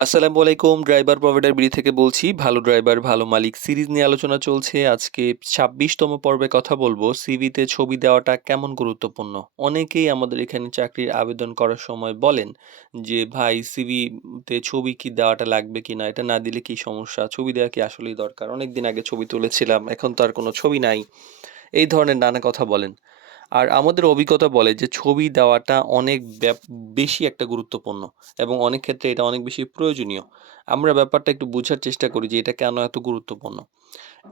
আসসালামু আলাইকুম। Driver provider BD থেকে বলছি। ভালো ড্রাইভার, ভালো মালিক সিরিজ নিয়ে আলোচনা চলছে। আজকে ২৬তম পর্বে কথা বলবো সিভিতে ছবি দেওয়াটা কেমন গুরুত্বপূর্ণ। অনেকেই আমাদের এখানে চাকরির আবেদন করার সময় বলেন যে, "ভাই সিভিতে ছবি কি দেওয়াটা লাগবে কিনা? এটা না দিলে কি সমস্যা? ছবি দেওয়া কি আসলেই দরকার? অনেকদিন আগে ছবি তুলেছিলাম, এখন তো আর কোনো ছবি নাই।" এই ধরনের নানা কথা বলেন। আর আমাদের অভিজ্ঞতা বলে যে ছবি দেওয়াটা অনেক বেশি একটা গুরুত্বপূর্ণ এবং অনেক ক্ষেত্রে এটা অনেক বেশি প্রয়োজনীয়। আমরা ব্যাপারটা একটু বুঝার চেষ্টা করি যে এটা কেন এত গুরুত্বপূর্ণ।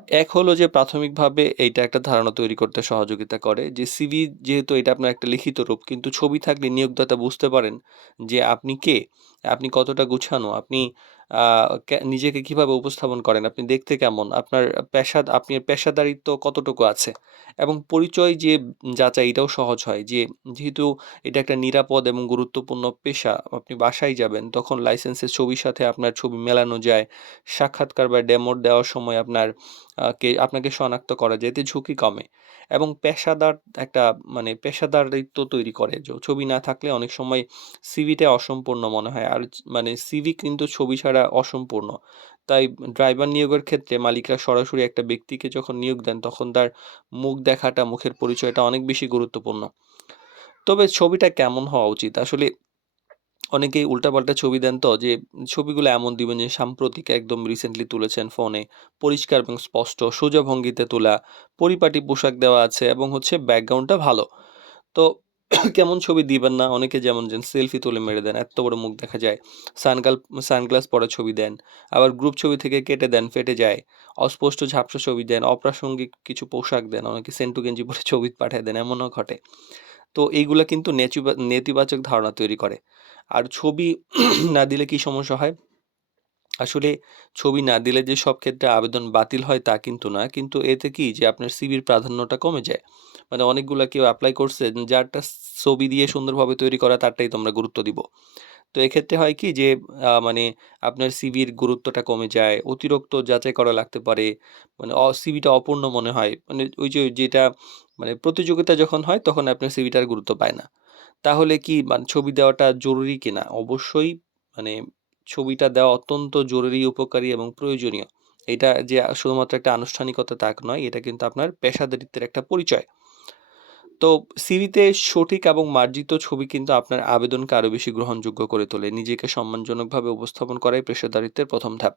এক হলো যে প্রাথমিকভাবে এইটা একটা ধারণা তৈরি করতে সহযোগিতা করে যে সিভি যেহেতু এটা আপনার একটা লিখিত রূপ, কিন্তু ছবি থাকলে নিয়োগদাতা বুঝতে পারেন যে আপনি কে, আপনি কতটা গুছানো, আপনি নিজেকে কিভাবে উপস্থাপন করেন, আপনি দেখতে কেমন, আপনার পেশাদারিত্ব কতটুকু আছে এবং পরিচয় যে যাচাই এটাও সহজ হয় যে যেহেতু এটা একটা নিরাপদ এবং গুরুত্বপূর্ণ পেশা, আপনি বাসায় যাবেন তখন লাইসেন্সের ছবির সাথে আপনার ছবি মেলানো যায়। সাক্ষাৎকার বা ডেমো দেওয়ার সময় আপনাকে শনাক্ত করা যায়, এতে ঝুঁকি কমে এবং পেশাদার একটা পেশাদারিত্ব তৈরি করে। ছবি না থাকলে অনেক সময় সিভিটা অসম্পূর্ণ মনে হয়। আর মানে সিভি কিন্তু ছবি ছাড়া অসম্পূর্ণ। তাই ড্রাইভার নিয়োগের ক্ষেত্রে মালিকরা সরাসরি একটা ব্যক্তিকে যখন নিয়োগ দেন তখন তার মুখ দেখাটা, মুখের পরিচয়টা অনেক বেশি গুরুত্বপূর্ণ। তবে ছবিটা কেমন হওয়া উচিত? আসলে অনেকেই উল্টাপাল্টা ছবি দেন তো যে ছবিগুলো এমন দিবেন যে সাম্প্রতিক একদম রিসেন্টলি তুলেছেন ফোনে, পরিষ্কার এবং স্পষ্ট, সোজা ভঙ্গিতে তোলা, পরিপাটি পোশাক দেওয়া আছে এবং হচ্ছে ব্যাকগ্রাউন্ডটা ভালো। তো কেমন ছবি দিবেন না? অনেকে যেমন সেলফি তুলে মেরে দেন, এত্ত বড় মুখ দেখা যায়। সানগাল সানগ্লাস পরা ছবি দেন। আবার গ্রুপ ছবি থেকে কেটে দেন, ফেটে যায়। অস্পষ্ট ঝাপসা ছবি দেন, অপ্রাসঙ্গিক কিছু পোশাক দেন। অনেকে সেন্টু গেঞ্জি পরে ছবি পাঠায় দেন, এমনও ঘটে। তো এইগুলা কিন্তু নেতিবাচক ধারণা তৈরি করে। আর ছবি না দিলে কি সমস্যা হয়? আসলে ছবি না দিলে যে সব ক্ষেত্রে আবেদন বাতিল হয় তা কিন্তু না। কিন্তু এতে কি যে আপনার সিভির প্রাধান্যটা কমে যায়। মানে অনেকগুলা কেউ এপ্লাই করছে যারটা ছবি দিয়ে সুন্দরভাবে তৈরি করা তারটাই তোমরা গুরুত্ব দিব। তো এক্ষেত্রে হয় কি যে মানে আপনার সিভির গুরুত্বটা কমে যায়। অতিরিক্ত যাচাই করা লাগতে পারে। মানে সিভিটা অপূর্ণ মনে হয়। মানে ওই যে যেটা মানে প্রতিযোগিতা যখন হয় তখন আপনার সিভিটার গুরুত্ব পায় না। তাহলে কি ছবি দেওয়াটা জরুরি কিনা? অবশ্যই মানে ছবিটা দেওয়া অত্যন্ত জরুরি, উপকারী এবং প্রয়োজনীয়। এটা যে শুধুমাত্র একটা আনুষ্ঠানিকতা তা নয়, এটা কিন্তু আপনার পেশাদারিত্বের একটা পরিচয়। তো সিভিতে সঠিক এবং মার্জিত ছবি কিন্তু আপনার আবেদনকে আরো বেশি গ্রহণযোগ্য করে তোলে। নিজেকে সম্মানজনকভাবে উপস্থাপন করাই পেশাদারিত্বের ১ম ধাপ।